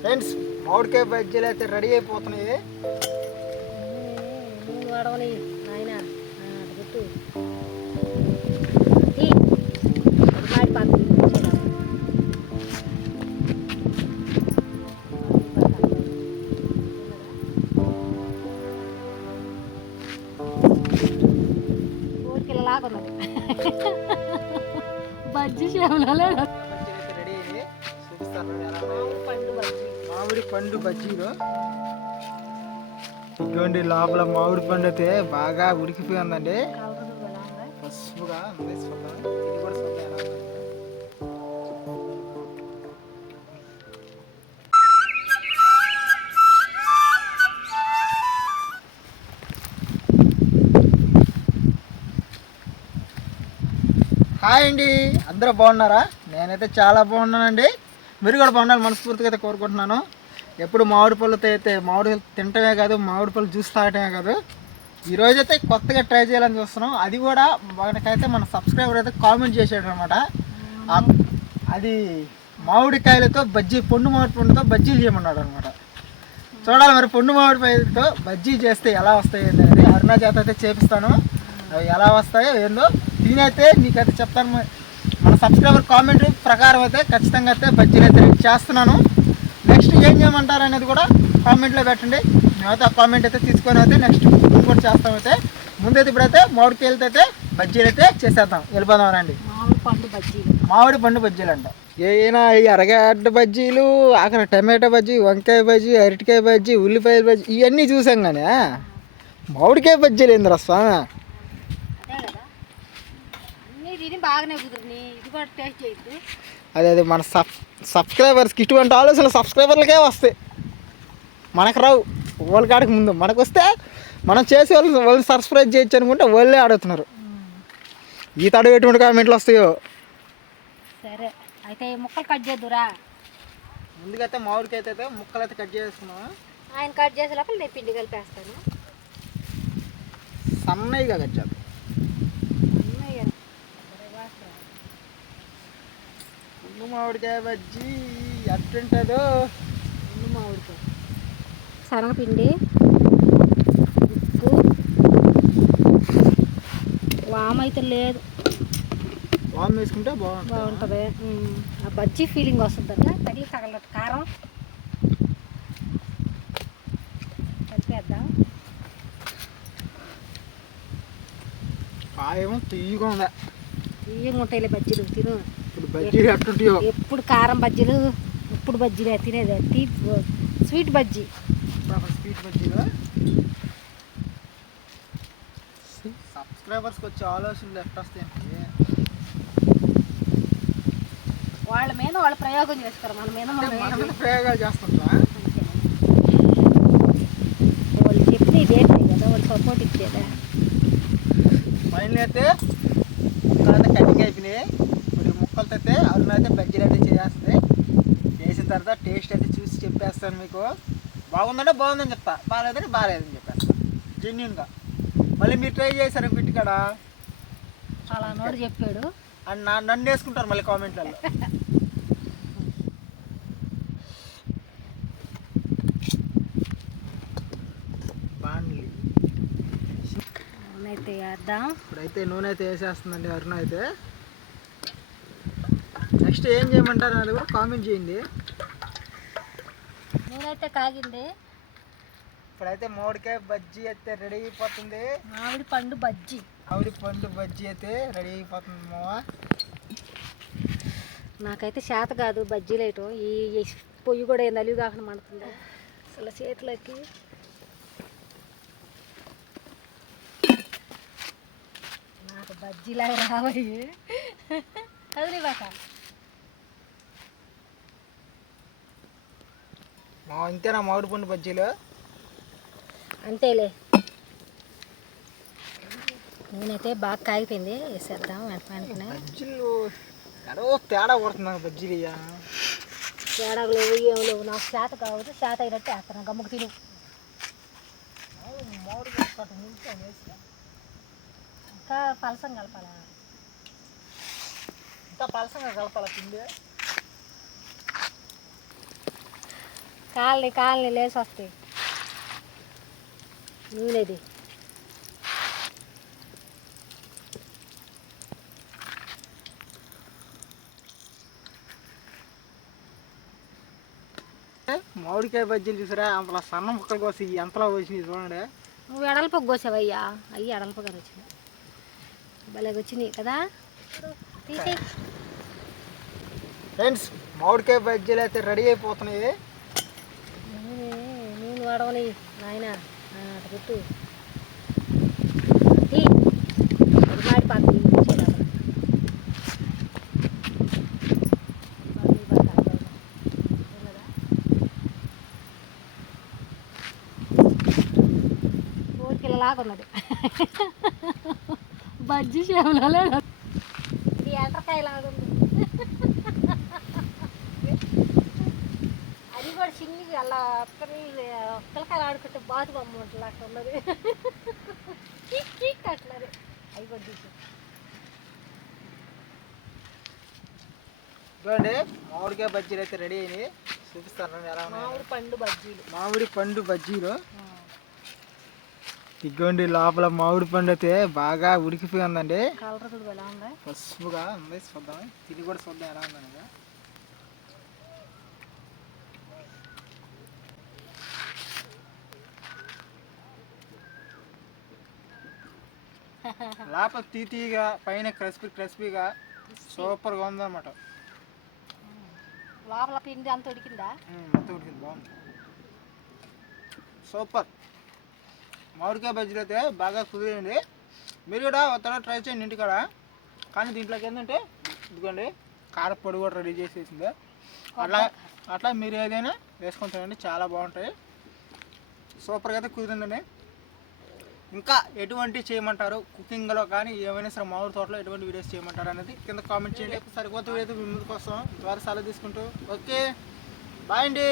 Friends మామిడికాయ బజ్జీలు అయితే రెడీ అయిపోతున్నాయి. వాడవని ఆయన గుర్తు ఊరికిలాగున్నది బజ్జీ సేవలో రెడీ అయ్యి చూపిస్తాను. మామిడి పండు బజ్జీలు ఇటువంటి లోపల మామిడి పండు అయితే బాగా ఉడికిపోయి ఉందండి. పసుపుగా ఉంది. ఇది కూడా ఎలా ఉందండి. హాయ్ అండి, అందరూ బాగున్నారా? నేనైతే చాలా బాగున్నానండి. మీరు కూడా బాగుండాలి మనస్ఫూర్తిగా అయితే కోరుకుంటున్నాను. ఎప్పుడు మామిడి పళ్ళతో అయితే మామిడి తినటమే కాదు, మామిడి పళ్ళు జ్యూస్ తాగటమే కాదు, ఈరోజైతే కొత్తగా ట్రై చేయాలని చూస్తున్నాం. అది కూడా మనకైతే మన సబ్స్క్రైబర్ అయితే కామెంట్ చేసాడు అనమాట. అది మామిడికాయలతో బజ్జీ, పండు మామిడి పండుతో బజ్జీలు చేయమన్నాడు అనమాట. చూడాలి మరి పండు మామిడికాయలతో బజ్జీ చేస్తే ఎలా వస్తాయి అనేది అరుణ చేత అయితే చేపిస్తాను. అవి ఎలా వస్తాయో ఏందో నేనైతే మీకైతే చెప్తాను. మన సబ్స్క్రైబర్ కామెంట్ ప్రకారం అయితే ఖచ్చితంగా అయితే బజ్జీలు అయితే రెడీ చేస్తున్నాను. నెక్స్ట్ ఏం చేయమంటారు అనేది కూడా కామెంట్లో పెట్టండి. మేమైతే ఆ కామెంట్ అయితే తీసుకొని అయితే నెక్స్ట్ కూడా చేస్తామైతే. ముందైతే ఇప్పుడైతే మామిడికాయలతో అయితే బజ్జీలు అయితే చేసేద్దాం. వెళ్ళిపోదాం రండి. మామిడి పండు బజ్జీలు అంట. ఏమైనా ఈ అరగడ్డ బజ్జీలు, అక్కడ టమాటో బజ్జీ, వంకాయ బజ్జీ, అరటికాయ బజ్జీ, ఉల్లిపాయ బజ్జీ ఇవన్నీ చూసాం కానీ మామిడికాయ బజ్జీలు ఏంది రస్తా అదే మన సబ్స్క్రైబర్స్కి ఇటువంటి ఆలోచనలు సబ్స్క్రైబర్లకే వస్తాయి, మనకు రావు. వాళ్ళ కాడికి ముందు మనకు వస్తే మనం చేసే వాళ్ళని సబ్స్క్రైబ్ చేయొచ్చు అనుకుంటే వాళ్ళే అడుగుతున్నారు. ఈ తడుగు ఎటువంటి కామెంట్లు వస్తాయో. సరే అయితే ముక్కలు కట్ చేద్దురా. ముందుకైతే మామిడికాయ అయితే ముక్కలు అయితే కట్ చేసుకున్నాము. ఆయన కట్ చేసే లోపల నేను పిండి కలిపేస్తాను. సన్నగా కట్ చేద్దాం. పండు మామిడికాయ బజ్జీ ఎట్టుంటుందో. పండు మామిడికాయ, శనగపిండి, ఉప్పు, వామ్ అయితే లేదు, వామ్ వేసుకుంటే బాగుంటుంది. ఆ బజ్జీ ఫీలింగ్ వస్తుంది కదా, తగలట్టు కారం కలిపేద్దాం. కాయమో తీయగా ఉందా? తీయగా ఉంటాయిలే బజ్జీలు, తిను. ఇప్పుడు బజ్జీలు ఎట్టుంటాయో. ఎప్పుడు కారం బజ్జీలు, ఇప్పుడు బజ్జీలే తినేది. స్వీట్ బజ్జీ, స్వీట్ బజ్జీలు. సబ్స్క్రైబర్స్కి వచ్చే ఆలోచనలు ఎట్లా వస్తాయంటే వాళ్ళ మీద వాళ్ళు ప్రయోగం చేస్తారు, మన మీద ప్రయోగాలు చేస్తుంటా. వాళ్ళు చెప్పిన ఇదేంటి కదా, వాళ్ళు సపోర్ట్ ఇచ్చేదా. ఫైనల్ అయితే ముక్కలు కటింగ్ అయిపోయినాయి. ఇప్పుడు ముక్కలతో అయితే అరుణ అయితే బజ్జీలు అయితే చేస్తుంది. చేసిన తర్వాత టేస్ట్ అయితే చూసి చెప్పేస్తాను మీకు. బాగుందంటే బాగుందని చెప్తా, బాగాలేదంటే బాగాలేదని చెప్పేస్తాను జెన్యున్గా. మళ్ళీ మీరు ట్రై చేశారు పిట్టికాడ అలా నోడు చెప్పాడు అని నన్ను వేసుకుంటారు మళ్ళీ కామెంట్లలో. బాండ్లీ నూనె అయితే వేద్దాం. ఇప్పుడైతే నూనె అయితే వేసేస్తుందండి అరుణ అయితే. నెక్స్ట్ ఏం చేయమంటారు అనేది కూడా కామెంట్ చేయండి. నూనె అయితే కాగింది. ఇప్పుడైతే మామిడికాయ బజ్జీ అయితే రెడీ అయిపోతుంది. మామిడి పండు బజ్జీ, మామిడి పండు బజ్జీ అయితే రెడీ అయిపోతుంది మావా. నాకైతే చేత కాదు బజ్జీలు వేయటం. ఈ పొయ్యి కూడా నలివి కాకుండా మండుతుంది అసలు చేతులకి. నాకు బజ్జీలాగా రావాలి కదిలి బాక. ఇంతేనా మామిడి పండు బజ్జీలు? అంతేలే. నేనైతే బాగా కాగిపోయింది, వేసేద్దాం వెంటనే. బజ్జీలు తేడా పడుతుంది బజ్జీలు. తేడాలు లేవు, ఏం లేవు. నాకు చేత కావచ్చు, చేత అయినట్టు వేస్తాను. గమ్మకు తిను. ఇంకా పలసం కలపాలా? ఇంకా పలసంగా కలపాల పిండి. కాలనీ లేసి వస్తాయి నూనెది. మామిడికాయ బజ్జీలు చూసారా, అంతలా సన్న ముక్కలు కోసి ఎంతలా వచ్చినాయి చూడండి. నువ్వు ఎడల్పకు కోసావయ్యా, అయ్యి ఎడల్పగా వచ్చినాయి, భలేగా వచ్చినాయి కదా. తీసి ఫ్రెండ్స్, మామిడికాయ బజ్జీలు అయితే రెడీ అయిపోతున్నాయి. నూనె వాడవని నాయన అటు పెట్టు, మాడిపాకు ఊరికిలాగా ఉన్నది బజ్జీ చేమలో ఇది ఎంటకాయలాగా ఉంది. అది కూడా చిన్నది అలా పిల్లకాయలు ఆడుకుంటే బాతు బొమ్మ ఉంటుంది అట్లా ఉన్నది. అట్లది అవి కూడా తీసి చూడండి, మామిడికాయ బజ్జీలు అయితే రెడీ అయినాయి. చూపిస్తాను ఎలా ఉన్నాయి. మామిడి పండు బజ్జీలు. ఇగ్గోండి, లోపల మామిడి పండు అయితే బాగా ఉడికిపోయి ఉందండి. కలర్ కూడా ఎలా ఉంది, పసుపుగా ఉంది. చూద్దాం, తిని కూడా చూద్దాం ఎలా ఉందని. లోపల తీతీగా, పైన క్రిస్పీగా సూపర్గా ఉందన్నమాట. లోపల పిండి అంత ఉడికిందా? మొత్తం ఉడికింది, బాగుంది, సూపర్. మామిడికాయ బజ్జీలు అయితే బాగా కుదిరింది. మీరు కూడా ఒక తర్వాత ట్రై చేయండి ఇంటికాడ. కానీ దీంట్లోకి ఏంటంటే ఇదిగోండి, కారపొడి కూడా రెడీ చేసేసింది. అట్లా మీరు ఏదైనా వేసుకొని తినండి, చాలా బాగుంటాయి. సూపర్గా అయితే కుదిరిందండి. ఇంకా ఎటువంటి చేయమంటారు కుకింగ్లో కానీ, ఏమైనా సరే మామిడి తోటలో ఎటువంటి వీడియోస్ చేయమంటారు అనేది కింద కామెంట్ చేయండి. సరికొత్త వీడియో అయితే మీ ముందుకు వస్తాం. ద్వారా సెలవు తీసుకుంటూ ఓకే, బాయ్ అండి.